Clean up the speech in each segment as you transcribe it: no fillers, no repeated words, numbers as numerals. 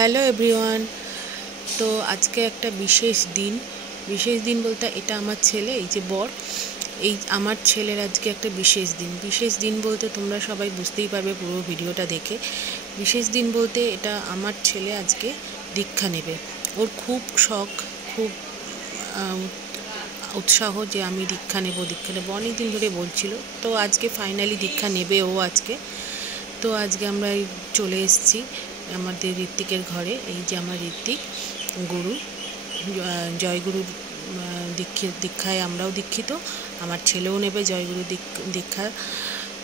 Hello everyone. তো আজকে একটা বিশেষ দিন বলতে এটা আমার ছেলে, এই যে বর, এই আমার ছেলের আজকে একটা বিশেষ দিন বলতে তোমরা সবাই বুঝতেই পারবে পুরো ভিডিওটা দেখে। বিশেষ দিন বলতে এটা আমার ছেলে আজকে দীক্ষা নেবে। ওর খুব শখ, খুব উৎসাহ যে আমি দীক্ষা নেব অনেক দিন ধরে বলছিল। তো আজকে ফাইনালি দীক্ষা নেবে ও আজকে। তো আজকে আমরা চলে এসেছি আমাদের ঋত্বিকের ঘরে। এই যে আমার ঋত্বিক গুরু, জয়গুরুর দীক্ষায় আমরাও দীক্ষিত, আমার ছেলেও নেবে জয়গুরু দীক্ষা।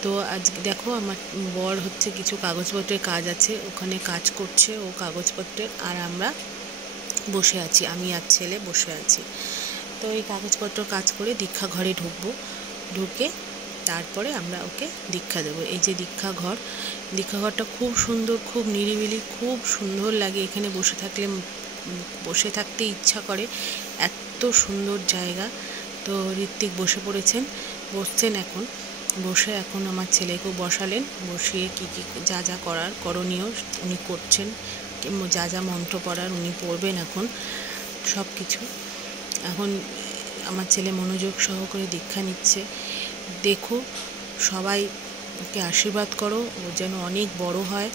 তো আজকে দেখো আমার বর হচ্ছে কিছু কাগজপত্রের কাজ আছে, ওখানে কাজ করছে ও কাগজপত্রের, আর আমরা বসে আছি, আমি আর ছেলে বসে আছি। তো এই কাগজপত্র কাজ করে দীক্ষা ঘরে ঢুকে তারপরে আমরা ওকে দীক্ষা দেবো। এই যে দীক্ষাঘরটা খুব সুন্দর, খুব নিরিবিলি, খুব সুন্দর লাগে। এখানে বসে থাকতে ইচ্ছা করে, এত সুন্দর জায়গা। তো ঋত্বিক বসছেন এখন আমার ছেলেকেও বসালেন, বসিয়ে কী যা যা করণীয় উনি করছেন, যা যা মন্ত্র পড়ার উনি পড়বেন এখন সব কিছু। এখন আমার ছেলে মনোযোগ সহকারে দীক্ষা নিচ্ছে। দেখো, সবাই ওকে আশীর্বাদ করো, ও যেন অনেক বড় হয়,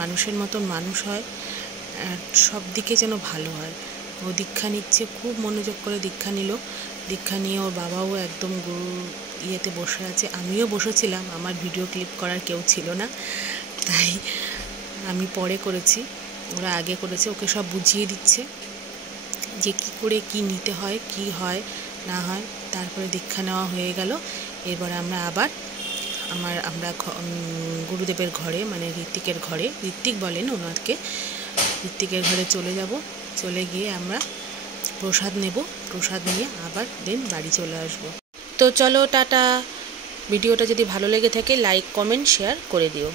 মানুষের মতন মানুষ হয়, আর সব দিকে যেন ভালো হয়। ও দীক্ষা নিচ্ছে, খুব মনোযোগ করে দীক্ষা নিয়ে ওর বাবাও একদম গুরু ইয়েতে বসে আছে। আমিও বসেছিলাম, আমার ভিডিও ক্লিপ করার কেউ ছিল না, তাই আমি পরে করেছি, ওরা আগে করেছে। ওকে সব বুঝিয়ে দিচ্ছে যে কী করে কী নিতে হয়, কি হয় না হয়। তারপরে দীক্ষা নেওয়া হয়ে গেল। এরপরে আমরা গুরুদেবের ঘরে, মানে ঋত্বিকের ঘরে, ঋত্বিক বলেন ওনাকে, ঋত্বিকের ঘরে চলে যাব। চলে গিয়ে আমরা প্রসাদ নেব, প্রসাদ নিয়ে আবার দেন বাড়ি চলে আসব। তো চলো, টাটা। ভিডিওটা যদি ভালো লেগে থাকে লাইক, কমেন্ট, শেয়ার করে দিও।